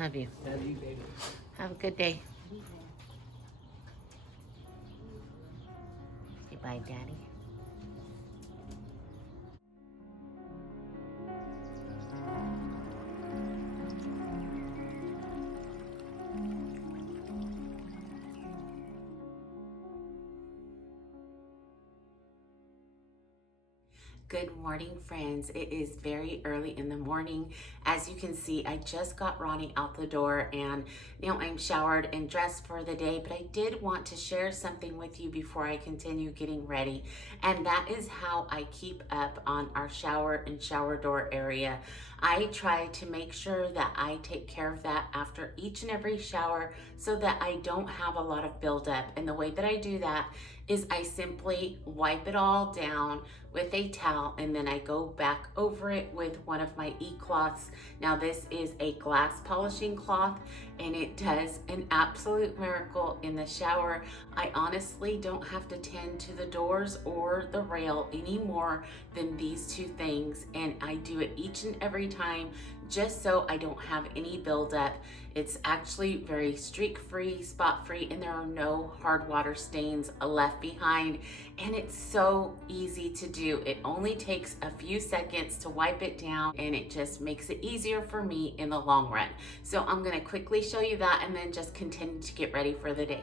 Love you. Love you, baby. Have a good day. Say bye, Daddy. Good morning, friends. It is very early in the morning. As you can see, I just got Ronnie out the door and now I'm showered and dressed for the day, but I did want to share something with you before I continue getting ready. And that is how I keep up on our shower and shower door area. I try to make sure that I take care of that after each and every shower so that I don't have a lot of buildup. And the way that I do that is I simply wipe it all down with a towel and then I go back over it with one of my e-cloths. Now this is a glass polishing cloth and it does an absolute miracle in the shower. I honestly don't have to tend to the doors or the rail any more than these two things, and I do it each and every time just so I don't have any buildup. It's actually very streak-free, spot-free, and there are no hard water stains left behind. And it's so easy to do. It only takes a few seconds to wipe it down, and it just makes it easier for me in the long run. So I'm gonna quickly show you that and then just continue to get ready for the day.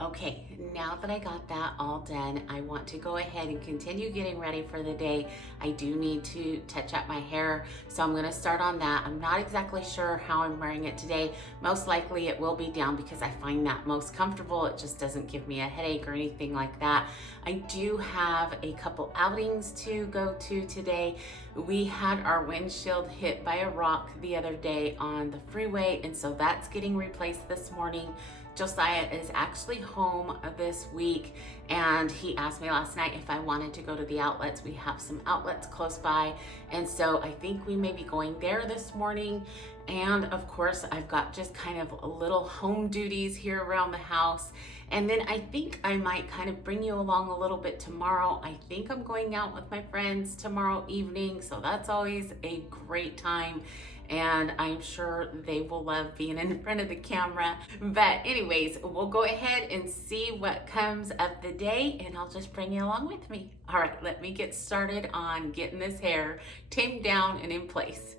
Okay, now that I got that all done, I want to go ahead and continue getting ready for the day. I do need to touch up my hair, so I'm gonna start on that. I'm not exactly sure how I'm wearing it today. Most likely it will be down because I find that most comfortable. It just doesn't give me a headache or anything like that. I do have a couple outings to go to today. We had our windshield hit by a rock the other day on the freeway, and so that's getting replaced this morning. Josiah is actually home this week, and he asked me last night if I wanted to go to the outlets. We have some outlets close by, and so I think we may be going there this morning. And of course, I've got just kind of little home duties here around the house. And then I think I might kind of bring you along a little bit tomorrow. I think I'm going out with my friends tomorrow evening, so that's always a great time. And I'm sure they will love being in front of the camera. But anyways, we'll go ahead and see what comes of the day, and I'll just bring you along with me. All right, let me get started on getting this hair tamed down and in place.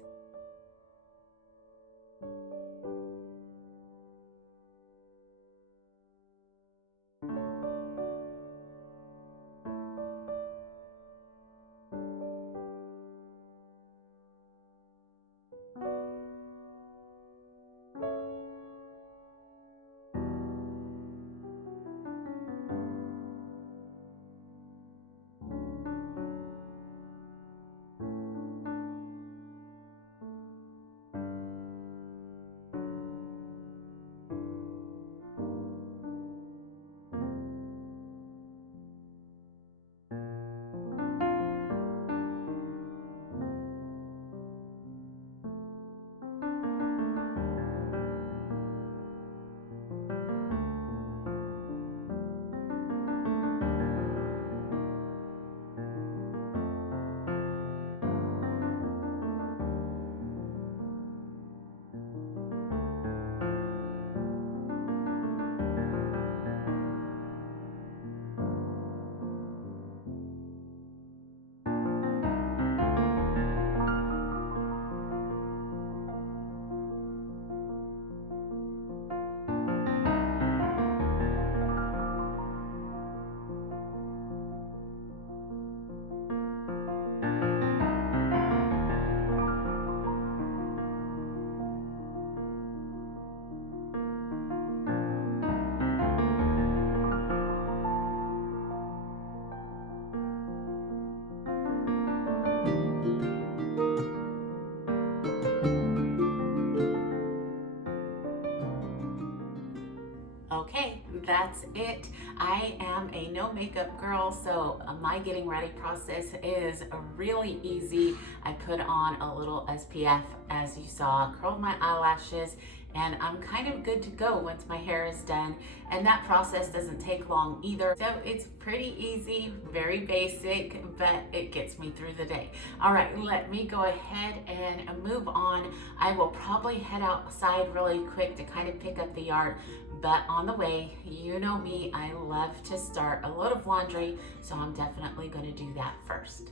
Okay, that's it. I am a no makeup girl, so my getting ready process is really easy. I put on a little SPF, as you saw, curled my eyelashes, and I'm kind of good to go once my hair is done. And that process doesn't take long either. So it's pretty easy, very basic, but it gets me through the day. All right, let me go ahead and move on. I will probably head outside really quick to kind of pick up the yard. But on the way, you know me, I love to start a load of laundry, so I'm definitely going to do that first.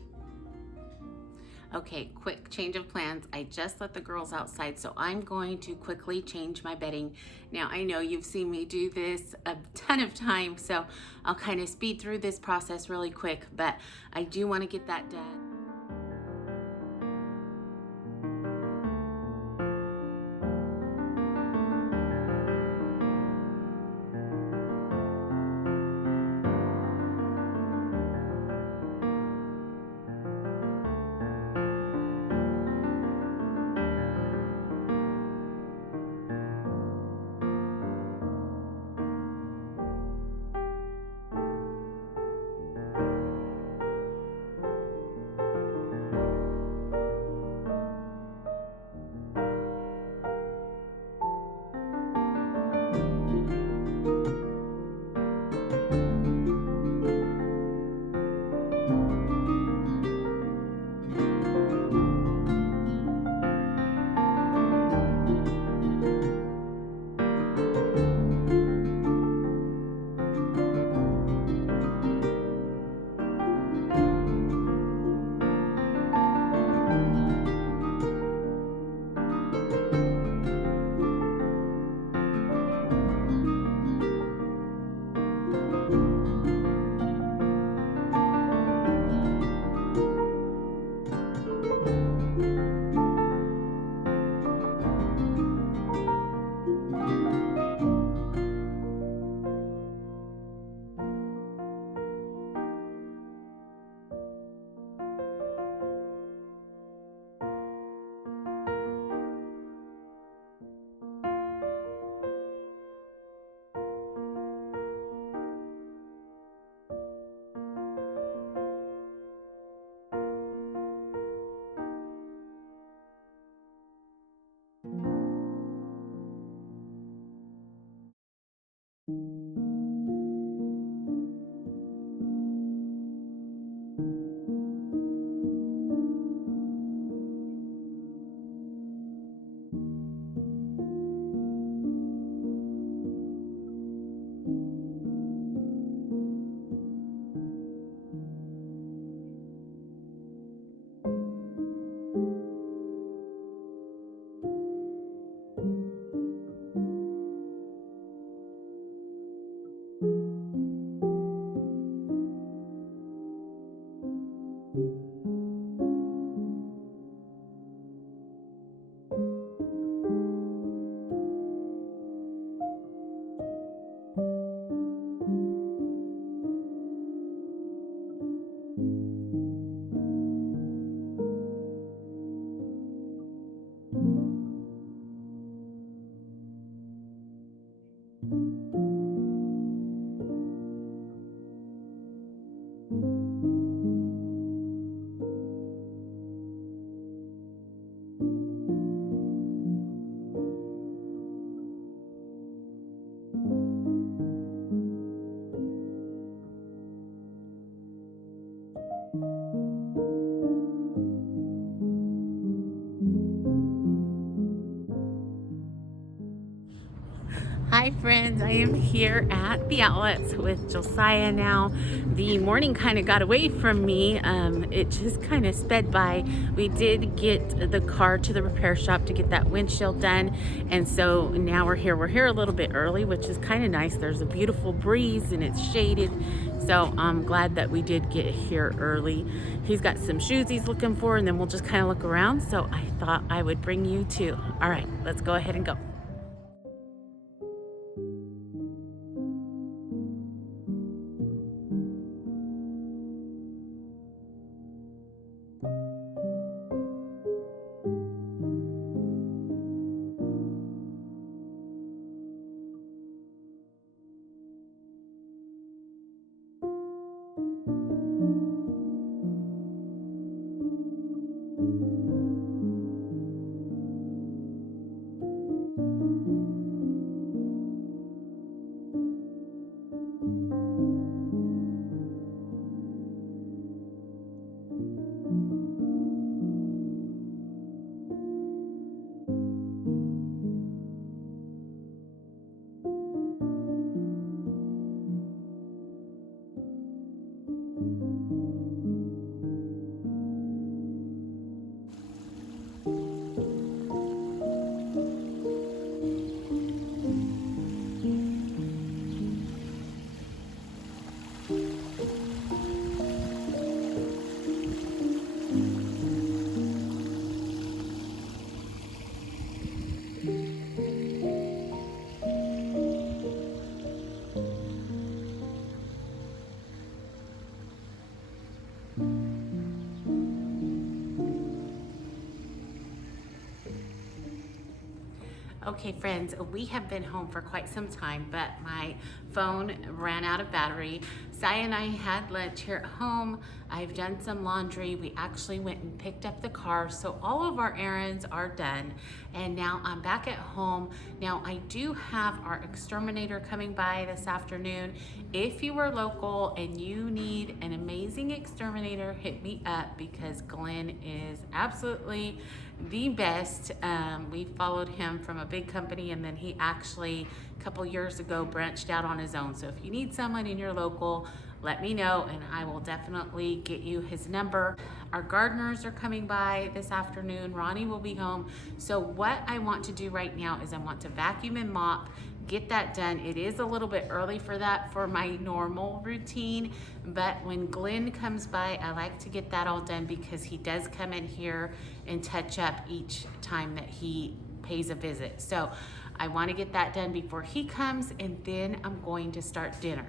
Okay, quick change of plans. I just let the girls outside, so I'm going to quickly change my bedding. Now, I know you've seen me do this a ton of times, so I'll kind of speed through this process really quick, but I do want to get that done. Hi friends, I am here at the outlets with Josiah now. The morning kind of got away from me. It just kind of sped by. We did get the car to the repair shop to get that windshield done. And so now we're here. We're here a little bit early, which is kind of nice. There's a beautiful breeze and it's shaded. So I'm glad that we did get here early. He's got some shoes he's looking for, and then we'll just kind of look around. So I thought I would bring you too. All right, let's go ahead and go. Okay, friends, we have been home for quite some time, but my phone ran out of battery. Sai and I had lunch here at home. I've done some laundry. We actually went and picked up the car, so all of our errands are done. And now I'm back at home. Now I do have our exterminator coming by this afternoon. If you are local and you need an amazing exterminator, hit me up because Glenn is absolutely the best. We followed him from a big company, and then he actually a couple years ago branched out on his own. So if you need someone in your local, let me know and I will definitely get you his number. Our gardeners are coming by this afternoon. Ronnie will be home. So what I want to do right now is I want to vacuum and mop, get that done. It is a little bit early for that for my normal routine, but when Glenn comes by, I like to get that all done because he does come in here and touch up each time that he pays a visit. So I want to get that done before he comes, and then I'm going to start dinner.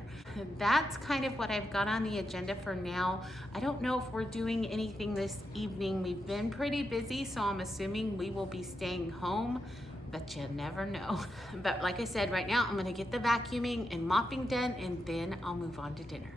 That's kind of what I've got on the agenda for now. I don't know if we're doing anything this evening. We've been pretty busy, so I'm assuming we will be staying home, but you never know. But like I said, right now I'm gonna get the vacuuming and mopping done, and then I'll move on to dinner.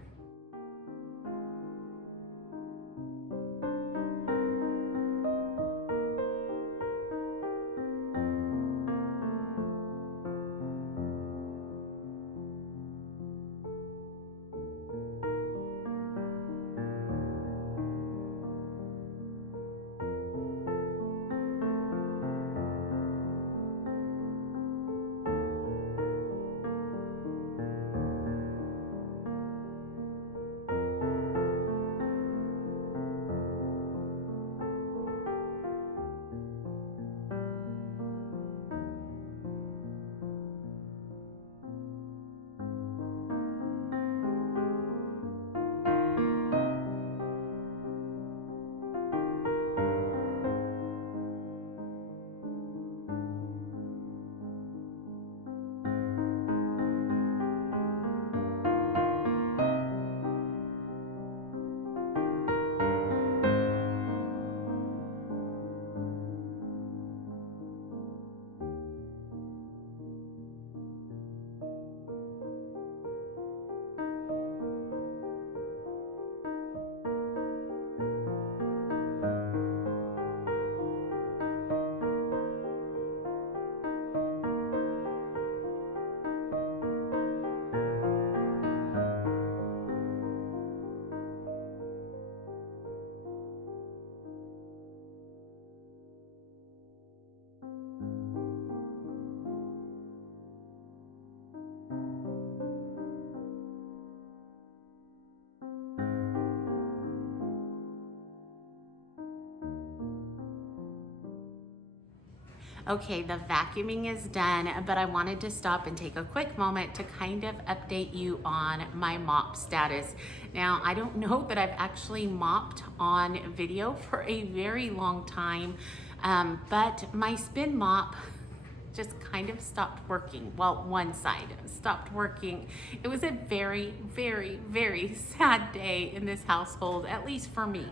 Okay, the vacuuming is done, but I wanted to stop and take a quick moment to kind of update you on my mop status. Now, I don't know that I've actually mopped on video for a very long time, but my spin mop just kind of stopped working. Well, one side stopped working. It was a very, very, very sad day in this household, at least for me.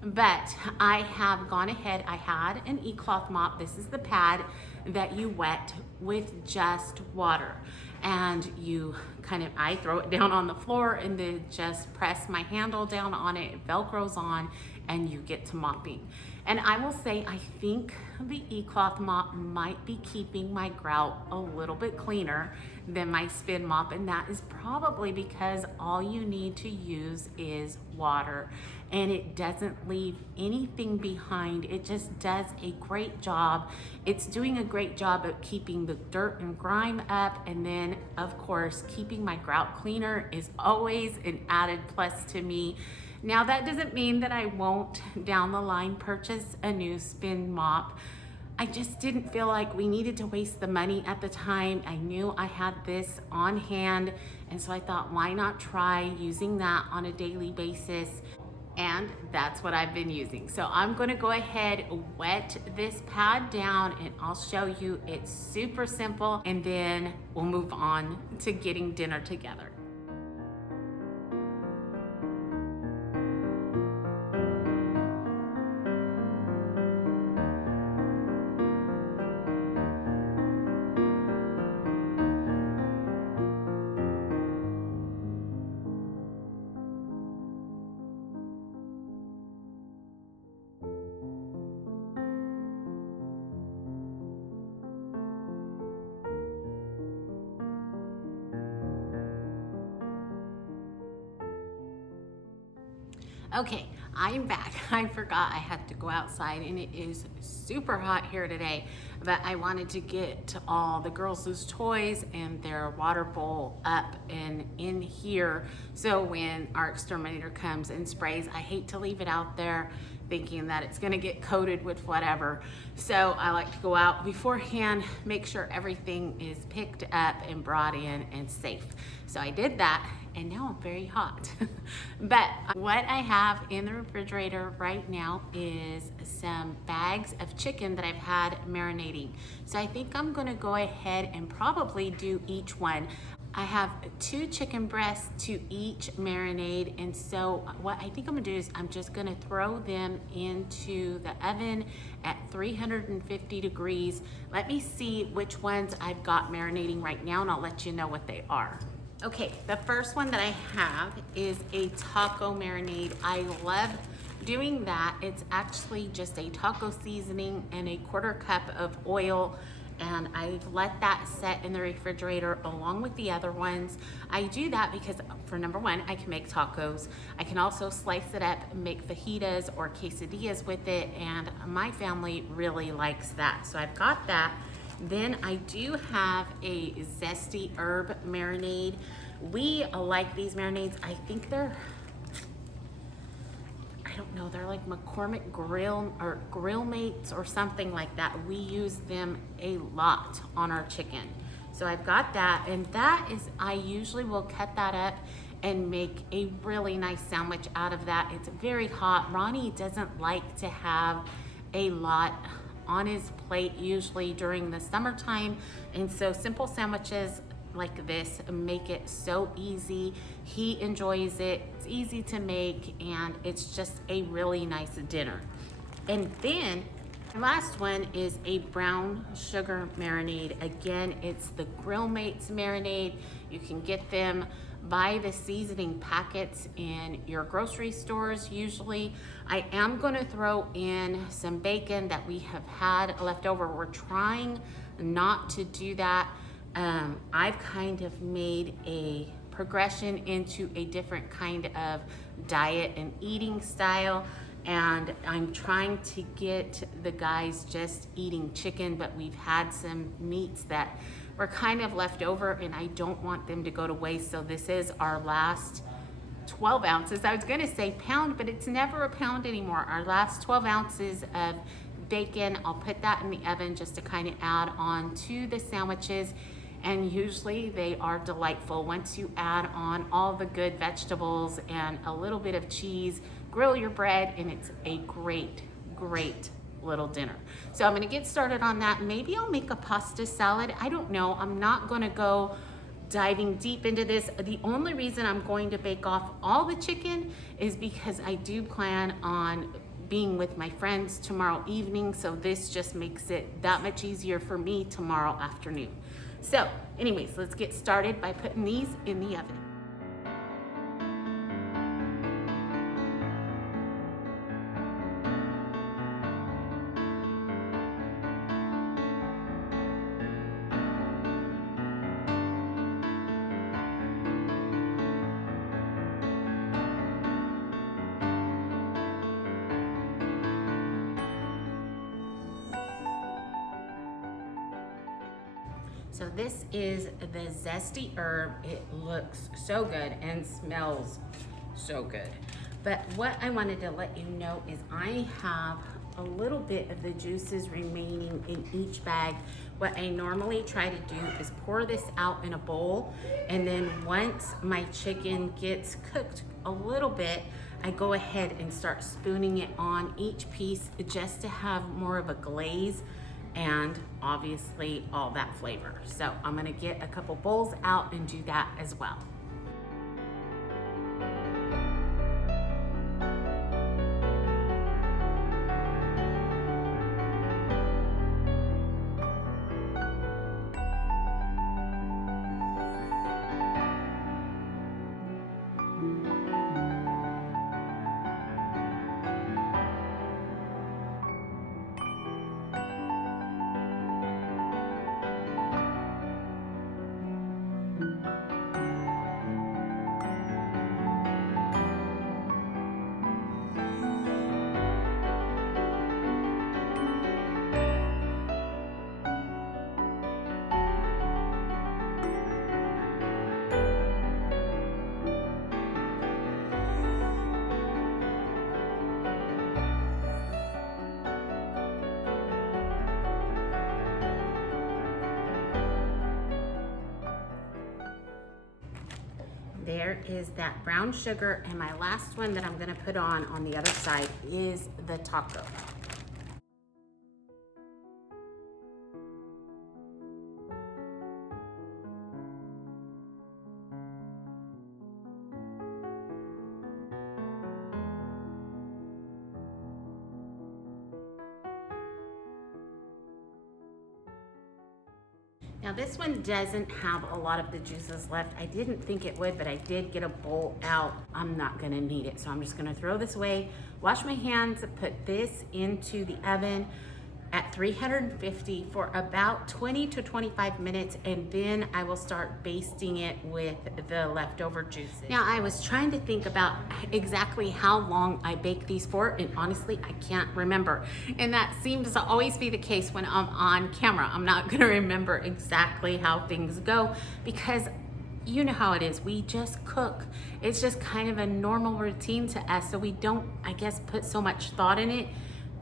But I have gone ahead, I had an e-cloth mop. This is the pad that you wet with just water. And you I throw it down on the floor and then just press my handle down on it, it Velcros on, and you get to mopping. And I will say, I think the e-cloth mop might be keeping my grout a little bit cleaner than my spin mop, and that is probably because all you need to use is water, and it doesn't leave anything behind. It just does a great job. It's doing a great job of keeping the dirt and grime up, and then of course keeping my grout cleaner is always an added plus to me. Now that doesn't mean that I won't down the line purchase a new spin mop. I just didn't feel like we needed to waste the money at the time. I knew I had this on hand, and so I thought, why not try using that on a daily basis? And that's what I've been using. So I'm gonna go ahead, wet this pad down, and I'll show you. It's super simple, and then we'll move on to getting dinner together. Okay, I'm back. I forgot I had to go outside and it is super hot here today, but I wanted to get all the girls' toys and their water bowl up and in here. So when our exterminator comes and sprays, I hate to leave it out there thinking that it's gonna get coated with whatever. So I like to go out beforehand, make sure everything is picked up and brought in and safe. So I did that, and now I'm very hot. But what I have in the refrigerator right now is some bags of chicken that I've had marinating. So I think I'm gonna go ahead and probably do each one. I have 2 chicken breasts to each marinade, and so what I think I'm gonna do is I'm just gonna throw them into the oven at 350 degrees. Let me see which ones I've got marinating right now, and I'll let you know what they are. Okay, the first one that I have is a taco marinade. I love doing that. It's actually just a taco seasoning and a 1/4 cup of oil, and I've let that set in the refrigerator along with the other ones. I do that because for number one, I can make tacos. I can also slice it up and make fajitas or quesadillas with it, and my family really likes that. So I've got that. Then I do have a zesty herb marinade. We like these marinades. I think they're, I don't know, they're like McCormick Grill or Grill Mates or something like that. We use them a lot on our chicken. So I've got that, and that is, I usually will cut that up and make a really nice sandwich out of that. It's very hot. Ronnie doesn't like to have a lot on his plate usually during the summertime, and so simple sandwiches like this make it so easy. He enjoys it. It's easy to make, and it's just a really nice dinner. And then the last one is a brown sugar marinade. Again, it's the Grill Mates marinade. You can get them by the seasoning packets in your grocery stores usually. I am going to throw in some bacon that we have had left over. We're trying not to do that. I've kind of made a progression into a different kind of diet and eating style, and I'm trying to get the guys just eating chicken, but we've had some meats that were kind of left over, and I don't want them to go to waste. So this is our last 12 ounces. I was gonna say pound, but it's never a pound anymore. Our last 12 ounces of bacon. I'll put that in the oven just to kind of add on to the sandwiches, and usually they are delightful. Once you add on all the good vegetables and a little bit of cheese, grill your bread, and it's a great, great little dinner. So I'm gonna get started on that. Maybe I'll make a pasta salad. I don't know. I'm not gonna go diving deep into this. The only reason I'm going to bake off all the chicken is because I do plan on being with my friends tomorrow evening, so this just makes it that much easier for me tomorrow afternoon. So anyways, let's get started by putting these in the oven. So this is the zesty herb. It looks so good and smells so good. But what I wanted to let you know is I have a little bit of the juices remaining in each bag. What I normally try to do is pour this out in a bowl, and then once my chicken gets cooked a little bit, I go ahead and start spooning it on each piece just to have more of a glaze and obviously all that flavor. So I'm gonna get a couple bowls out and do that as well. there is that brown sugar, and my last one that I'm gonna put on the other side is the taco. Now this one doesn't have a lot of the juices left. I didn't think it would, but I did get a bowl out. I'm not gonna need it, so I'm just gonna throw this away, wash my hands, put this into the oven at 350 for about 20 to 25 minutes, and then I will start basting it with the leftover juices. Now I was trying to think about exactly how long I bake these for, and honestly I can't remember, and that seems to always be the case when I'm on camera. I'm not gonna remember exactly how things go because you know how it is, we just cook. It's just kind of a normal routine to us, so we don't, I guess, put so much thought in it.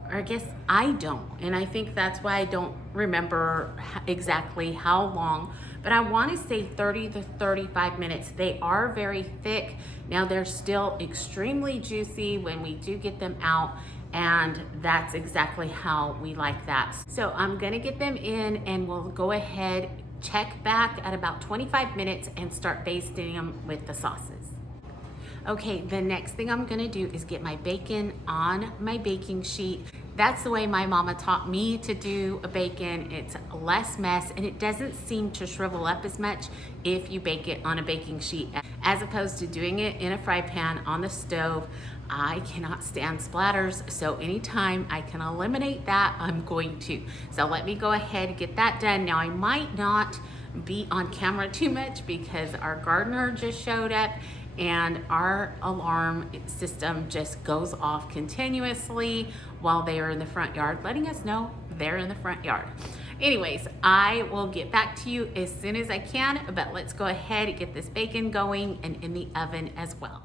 Or I guess I don't, and I think that's why I don't remember exactly how long, but I want to say 30 to 35 minutes. They are very thick. Now they're still extremely juicy when we do get them out, and that's exactly how we like that. So I'm gonna get them in, and we'll go ahead, check back at about 25 minutes and start basting them with the sauces. Okay, the next thing I'm gonna do is get my bacon on my baking sheet. That's the way my mama taught me to do a bacon. It's less mess, and it doesn't seem to shrivel up as much if you bake it on a baking sheet, as opposed to doing it in a fry pan on the stove. I cannot stand splatters, so anytime I can eliminate that, I'm going to. So let me go ahead and get that done. Now I might not be on camera too much because our gardener just showed up, and our alarm system just goes off continuously while they are in the front yard, letting us know they're in the front yard. Anyways, I will get back to you as soon as I can, but let's go ahead and get this bacon going and in the oven as well.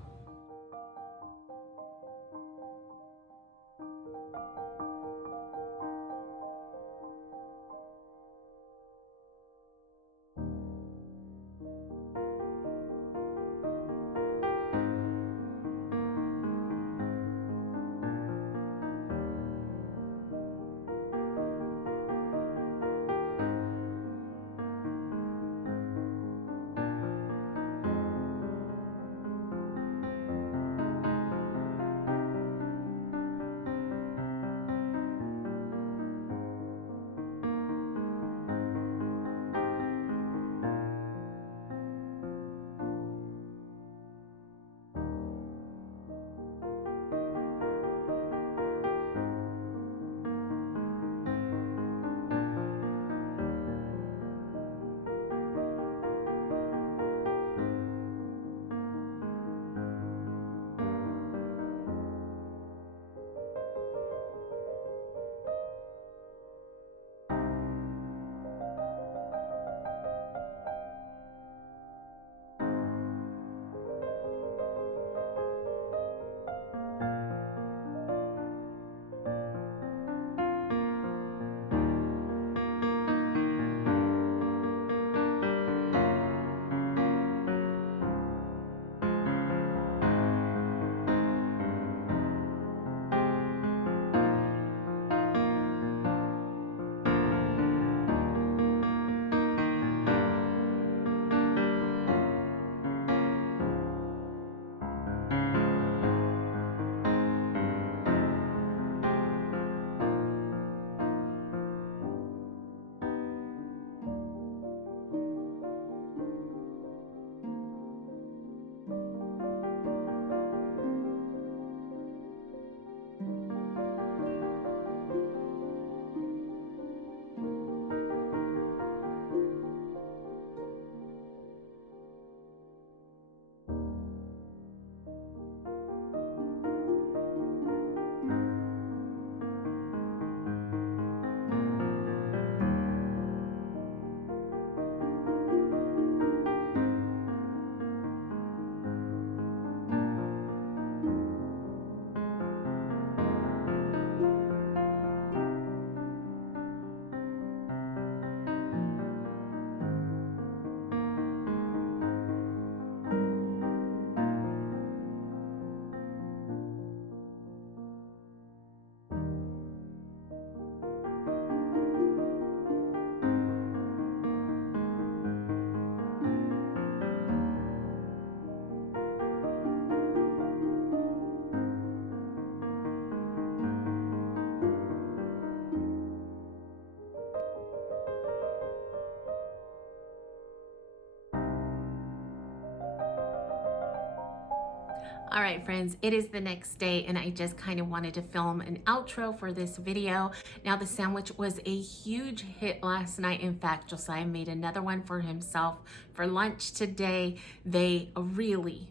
All right, friends, it is the next day and I just kind of wanted to film an outro for this video. Now, the sandwich was a huge hit last night. In fact, Josiah made another one for himself for lunch today. They really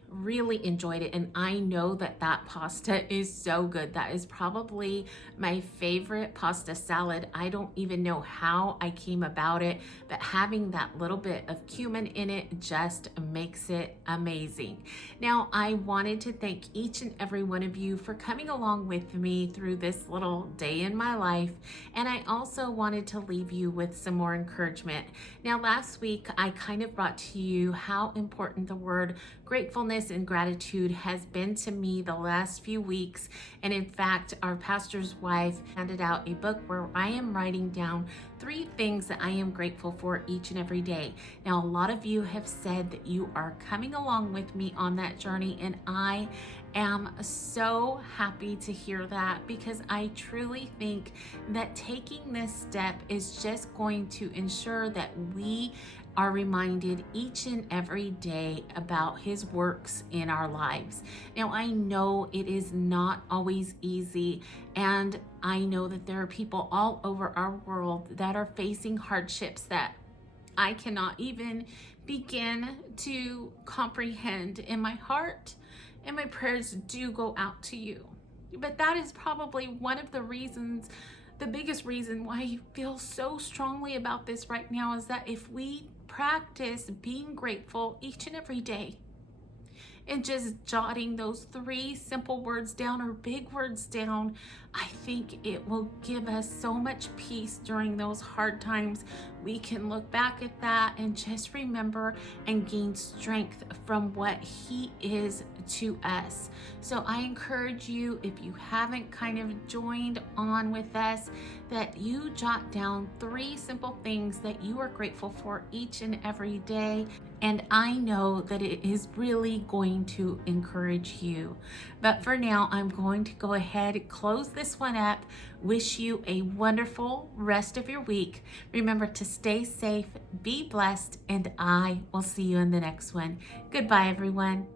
enjoyed it, and I know that that pasta is so good. That is probably my favorite pasta salad. I don't even know how I came about it, but having that little bit of cumin in it just makes it amazing. Now, I wanted to thank each and every one of you for coming along with me through this little day in my life, and I also wanted to leave you with some more encouragement. Now, last week I kind of brought to you how important the word gratefulness and gratitude has been to me the last few weeks, and in fact our pastor's wife handed out a book where I am writing down 3 things that I am grateful for each and every day. Now, a lot of you have said that you are coming along with me on that journey, and I am so happy to hear that, because I truly think that taking this step is just going to ensure that we are reminded each and every day about his works in our lives. Now, I know it is not always easy, and I know that there are people all over our world that are facing hardships that I cannot even begin to comprehend. And my heart and my prayers do go out to you. But that is probably one of the reasons, the biggest reason why I feel so strongly about this right now, is that if we practice being grateful each and every day and just jotting those 3 simple words down or big words down, I think it will give us so much peace during those hard times. We can look back at that and just remember and gain strength from what he is to us. So I encourage you, if you haven't kind of joined on with us, that you jot down 3 simple things that you are grateful for each and every day. And I know that it is really going to encourage you. But for now, I'm going to go ahead and close this one up. Wish you a wonderful rest of your week. Remember to stay safe, be blessed, and I will see you in the next one. Goodbye, everyone.